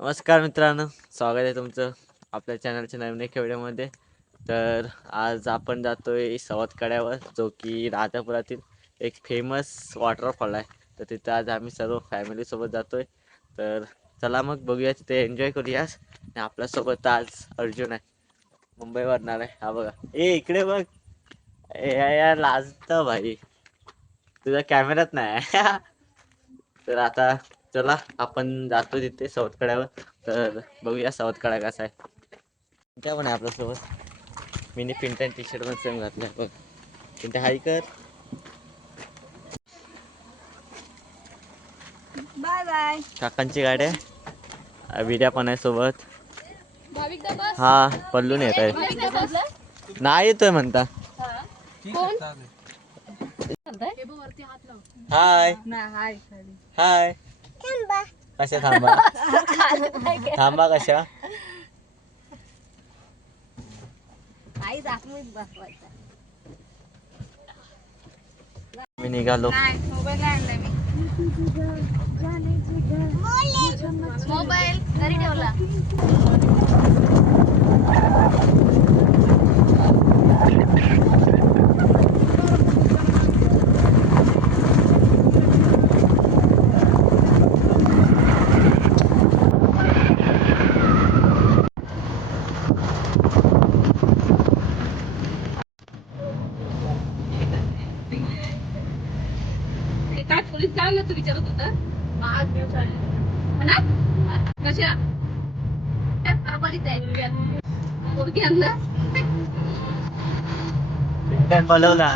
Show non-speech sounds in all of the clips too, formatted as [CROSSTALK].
नमस्कार मित्रांनो स्वागत आहे तुमचं आपल्या चॅनलच्या नवीन एका व्हिडिओमध्ये तर आज आपण जातोय सवतकड्यावर जो की राजापुरातील एक फेमस वॉटरफॉल आहे. तर तिथं आज आम्ही सर्व फॅमिलीसोबत जातोय. तर चला मग बघूया तिथे एन्जॉय करूया. आणि आपल्यासोबत आज अर्जुन आहे. मुंबईवरणार आहे. हा बघा. ए इकडे बघ. ए यार लाजतं भाई. तुझा कॅमेरात नाही. [LAUGHS] तर आता चला आपण जातो तिथे सवतकड्यावर तर बघूया सवतकडा कसा आहे. त्या पण आहे आपल्यासोबत मिनी पिंट टी शर्ट पण सेम घातलं बघ. पिंट्या हाय कर. Bye bye. काकांची गाडी आहे. विड्या पण आहे सोबत. हा पल्लून येत आहे नाही येतोय म्हणता. कोण? हाय. हाय. हाय कशा थांबा? [LAUGHS] थांबा कशा? आई दाखवून बसवायचा. मी निघालो. मोबाईल आणलाय मी. मोबाईल घरी ठेवला. काय पोलीस काय तू विचारत होता महाग दिवस कशा आम्हाला आहे मुलगी आणला बोलवला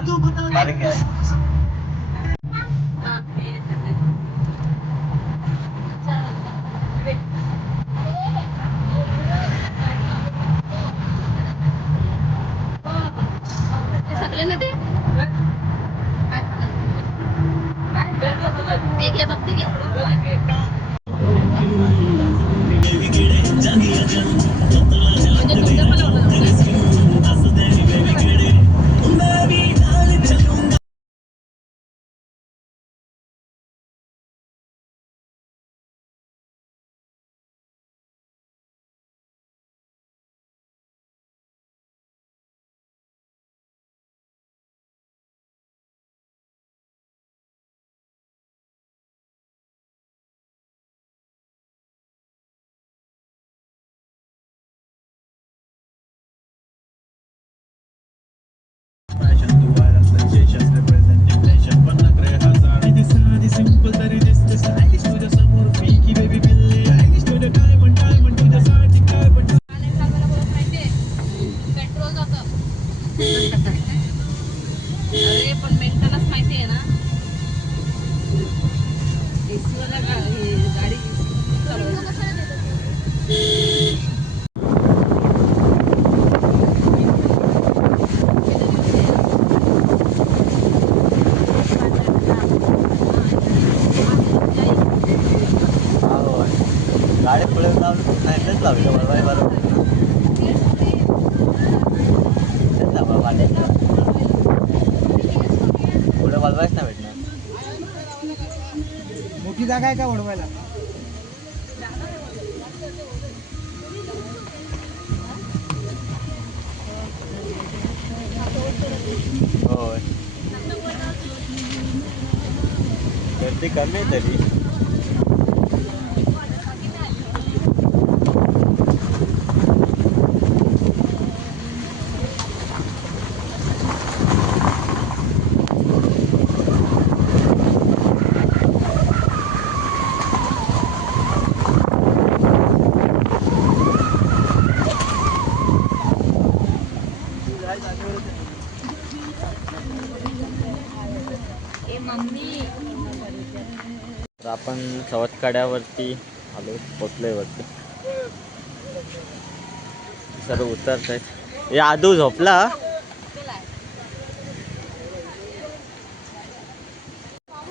ते सगळे ना ते अरे पण मेंटेनन्स माहिती आहे ना एसी वाला गा- हे गाडी चालवायची. गाडी पुढे लावली नाही तेच लावली बरोबर बरोबर तेच लावा वाटायचं पुढे वाजवायच नाही भेटणार. मोठी जागा आहे का वडवायला होय. गर्दी कमी आहे तरी. तर आपण सवतकड्यावरती आलो पोचलोय वरती. सर्व उतरत आहेत हे आदू झोपला?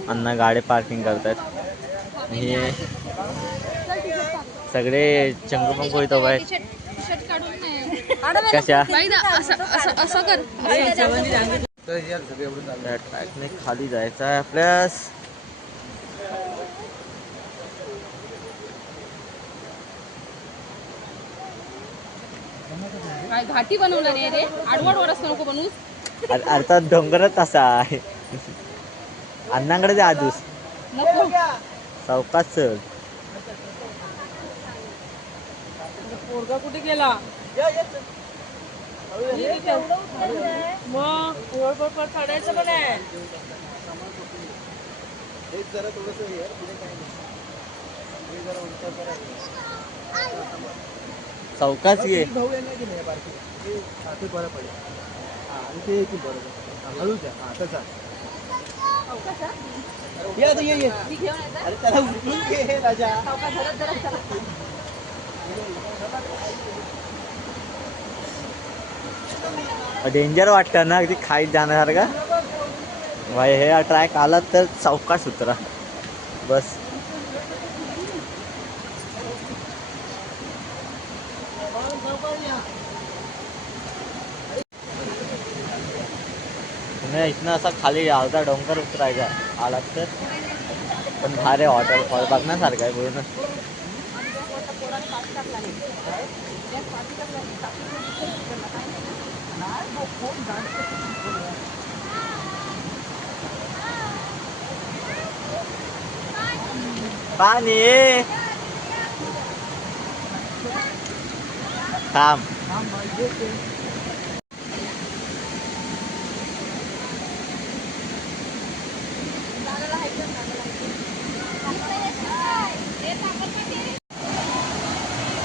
अण्णा गाडी पार्किंग करतायत. हे सगळे चंगपंगू इथं बाय कशा? असं कर. ट्रॅकने खाली जायचं आहे आपल्यास. अर्थात डोंगरच असा आहे. अण्णांकडे जा आजूस. नको. चौकात पोरगा कुठे गेला? मग पोर चढायचं पण आहे चौकाच घे भाऊ यांना की नाही बारकी ते हा, ते बरं पडेल हा आणि ते येतील बरोबर हा, हळूच आहे हा तसा ये आता ये ये. मी घेऊन येते अरे त्याला उचलून घे राजा चौकात धरत धरत चला डेंजर वाटतं ना अगदी खाईत जाण्यासारखं. भाई हे ट्रॅक आला तर चौकाच उतरा बस. इथनं असा खाली अर्धा डोंगर उतरायचा. आलात तर पण भारी वॉटरफॉल बघण्यासारखं आहे पूर्ण. पाणी थांब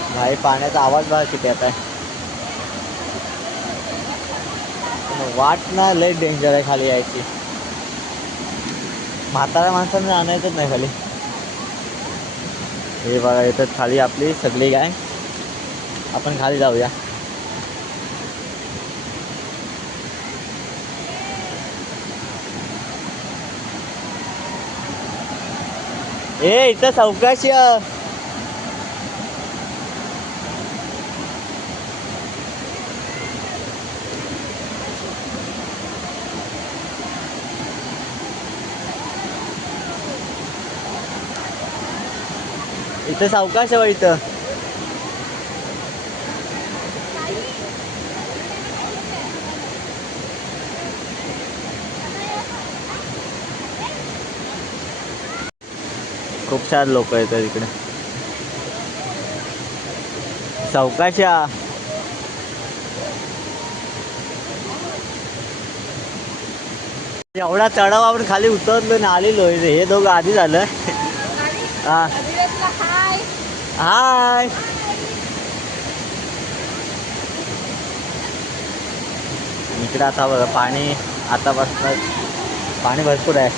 भाई पाण्याचा आवाज बघा किती आता वाट ना लय डेंजर आहे खाली यायची. म्हाताऱ्या माणसांना आणायचंच नाही खाली. हे बघा येतात खाली आपली सगळी गाय आपण खाली जाऊया. ए इथं चौकाशी इथं सावकाश आहे इथं. खूप सारे लोक येतात इकडे. चौकाशा एवढा चढाव आपण खाली उतरलो ना आलेलो हे दोघं आधी झालं. हा. हाय इकडे आता बघा पाणी आतापासून पाणी भरपूर आहे.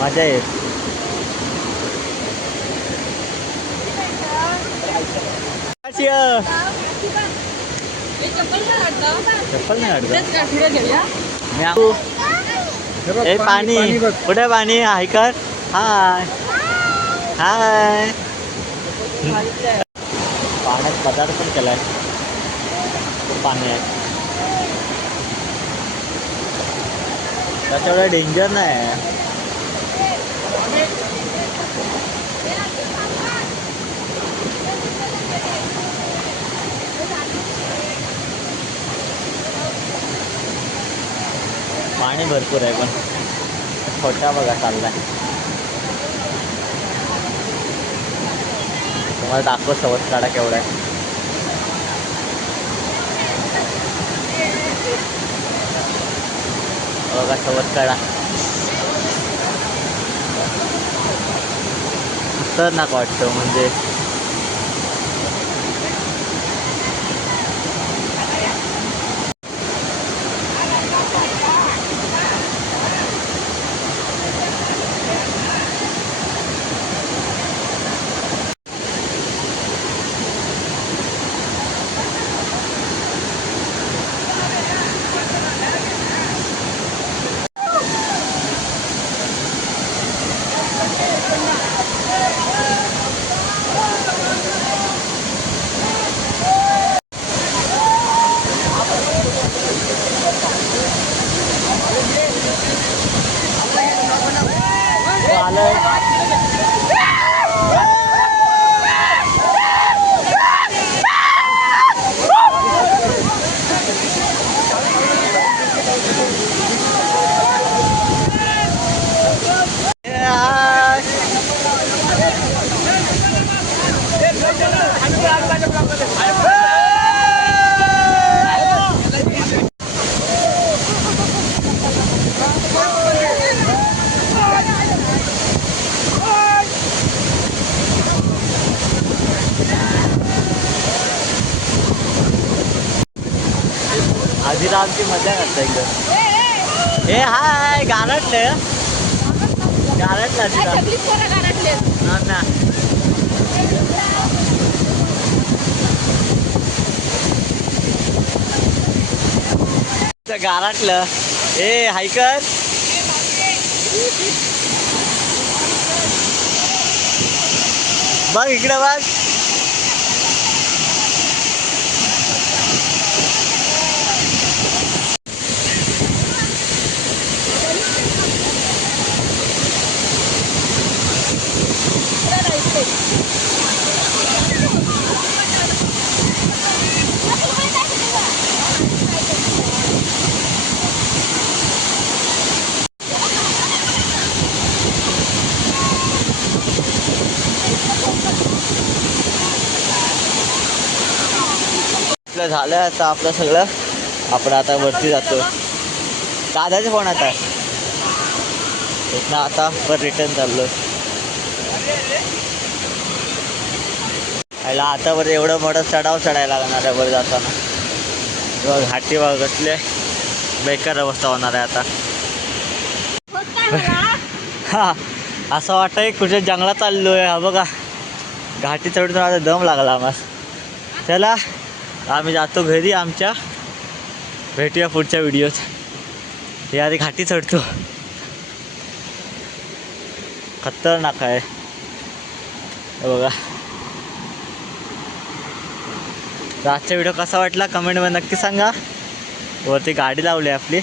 मजा येत? हे चप्पल नाही. हे पाणी-. कुठे पाणी? हाय कर हाय हाय पाण्यात पदार्थ पण केलाय खूप पाणी आहे त्याच्यामुळे डेंजर नाही आहे पाणी भरपूर आहे पण छोटा बघा चाललाय तुम्हाला दाखव सवत काढा केवढा आहे. बघा सवत काढा खतरनाक वाटतं म्हणजे तिथं आमची मजा करता एकदम हे हाय गारटलं. गारटला तिथं हा ना. गारटलं. ए हायकर. बघ इकडे बघ. आपलं झालं आता आपलं सगळं. आपण आता वरती जातो. दादाचा फोन आता. इथनं आता पण रिटर्न चाललो आयला आता बरं एवढं मोठं चढाव चढायला लागणार आहे बरं जाताना. बघ, घाटी बघ कसले बेकार अवस्था होणार आहे आता. हा असं वाटतंय कुठे जंगलात चाललोय. हा बघा घाटी चढून आता दम लागला आम्हाला. चला आम्ही जातो घरी आमच्या. भेटूया पुढच्या व्हिडिओत. हे आधी घाटी चढतो. खतरनाक आहे. बघा. तर आजचा व्हिडिओ कसा वाटला? कमेंटमध्ये नक्की सांगा. वरती गाडी लावली आहे आपली.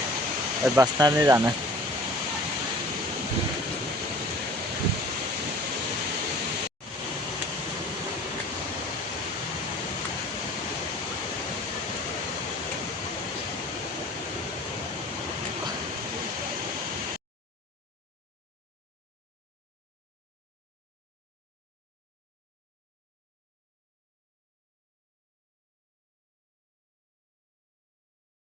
तर बसणार नाही जाणार.